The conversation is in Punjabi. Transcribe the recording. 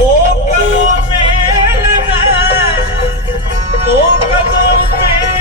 ਉਹ ਕਦੋਂ ਮਿਲਦਾ ਉਹ ਕਦੋਂ ਮਿਲਦਾ